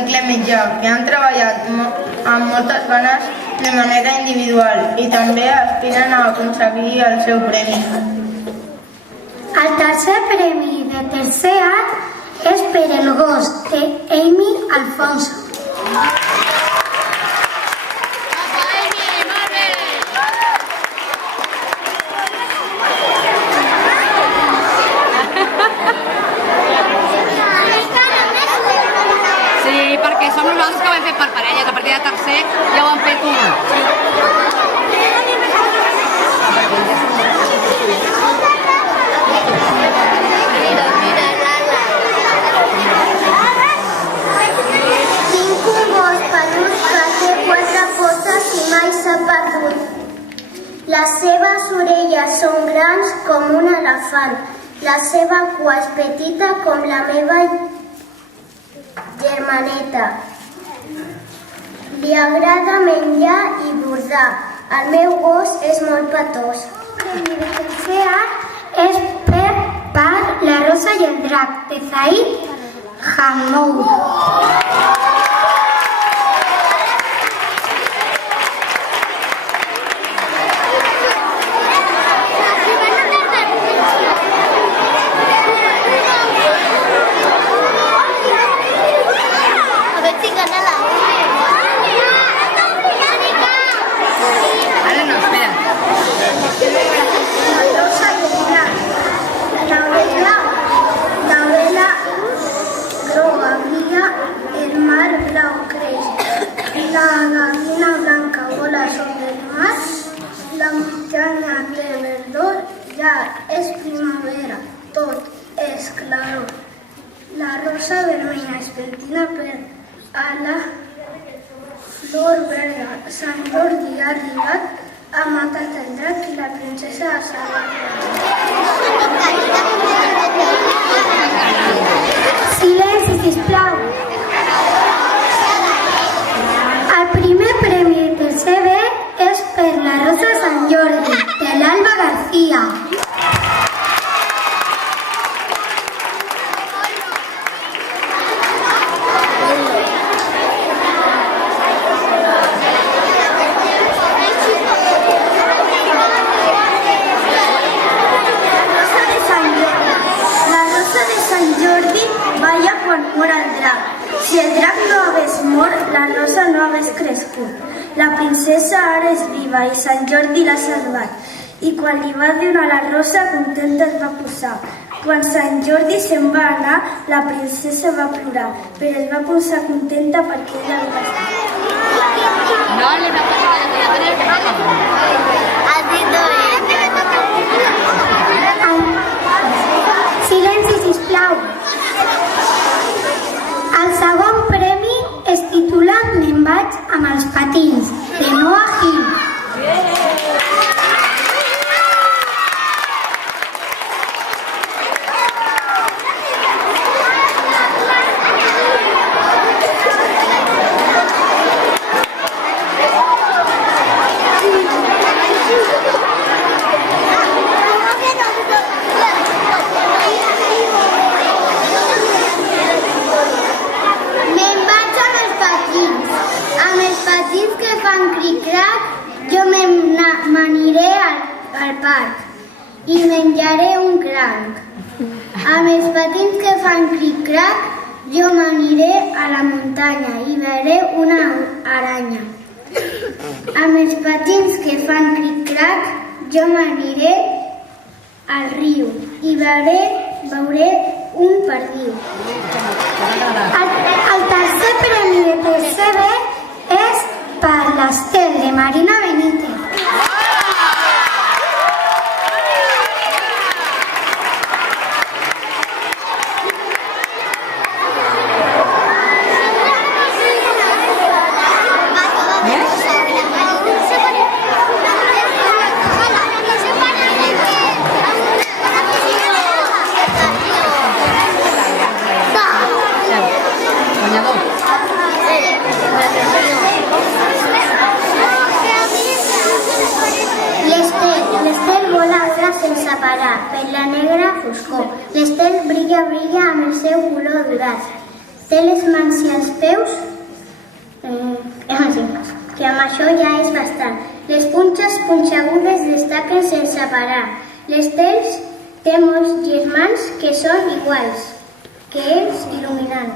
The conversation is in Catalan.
cicle mitjà, que han treballat amb moltes ganes de manera individual i també aspiren a aconseguir el seu premi. El tercer premi de tercer art és per El gos, d'Amy Alfonso. Sí, perquè som nosaltres que ho hem fet per parelles. A partir de tercer ja ho han fet Tinc un gos pelut que té 4 potes i mai s'ha perdut. Les seves orelles són grans com un elefant. La seva cua és petita com la meva germaneta. Li agrada menjar i bordar. El meu gos és molt petós. El premi de tercer art és per La rosa i el drac, de Zaid Hamoud. La gallina blanca vola sobre el mar, la montaña de verdor, ya es primavera, tot és claror. La rosa vermella es pentina per a la flor verda. Sant Jordi ha arribat, ha matat el drac i la princesa ha salvat. Silenci, sisplau. El primer premi de tercer B és per La rosa de Sant Jordi, de l'Alba García. La rosa de Sant Jordi balla quan mor el drac. Si el drac no hagués mort, la rosa no hagués crescut. La princesa ara és viva i Sant Jordi l'ha salvat. I quan li va donar la rosa, contenta es va posar. Quan Sant Jordi se'n va anar, la princesa va plorar, però es va posar contenta perquè ella havia estat. No, le da Silenci, sisplau. El segon premi es titula Me'n vaig amb els patins, de Noah Hill. I menjaré un cranc. Amb els patins que fan cric-crac, jo m'aniré a la muntanya i veuré una aranya. Amb els patins que fan cric-crac, jo m'aniré al riu i veuré un perdiu. El tercer premi de tercer B és per l'Estel, de Marina Benítez. L'Estel vola sense parar per la negra foscor. L'Estel brilla amb el seu color dorat. Té les mans i els peus? Que amb això ja és bastant. Les punxes punxegudes destaquen sense parar. L'Estels té molts germans que són iguals que ells, il·luminant.